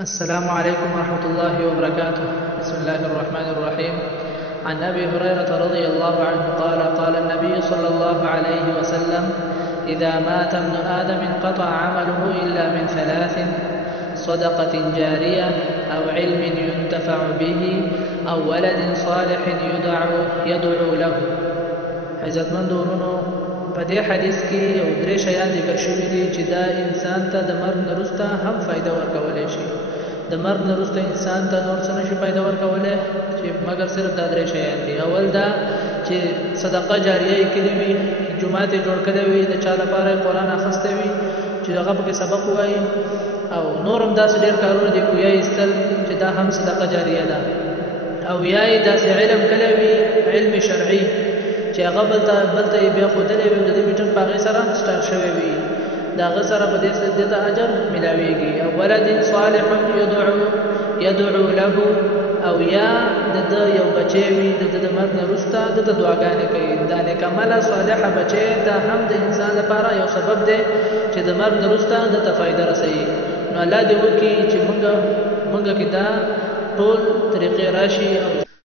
السلام عليكم ورحمة الله وبركاته. بسم الله الرحمن الرحيم. عن أبي هريرة رضي الله عنه قال قال النبي صلى الله عليه وسلم: إذا مات ابن آدم انقطع عمله إلا من ثلاث: صدقة جارية، أو علم ينتفع به، أو ولد صالح يدعو له. عزتمندو ورونو، په دې حدیث کې یو درې شیان ذکر شوي دي چې دا انسان ته د مرګ نه وروسته هم فایده ورکولی شي. د مرګ نه وروسته انسان ته نور څه نشي فایده ورکولی چې مګر صرف دا درې شیان دي. اول دا چې صدقه جاریه یې کړې وي، جومات یې جوړ کړی وي، د چا لپاره یې قرآن اخیستی وي چې هغه پکې سبق ووایي، او نور هم داسې ډېر کارونه دي، کویه ایستل چې دا هم صدقه جاریه ده. او یا یې داسې علم کړی وي، علم شرعي، چې هغه بل ته یې بیا ښودلی وي، د دې میټر په هغې سره سټارټ شوی وي، د هغه سره په دې ته اجر میلاویږي. او ولد صالح یدعو له، او یا د ده یو بچی وي، د ده د مرګ نه وروسته د ده دعاګانې کوي. دا نیک عمله صالحه بچی دا هم د انسان لپاره یو سبب دی چې د مرګ نه وروسته ده ته فایده رسوي. نو الله دې وکړي چې موږ کې دا ټول طریقې راشي.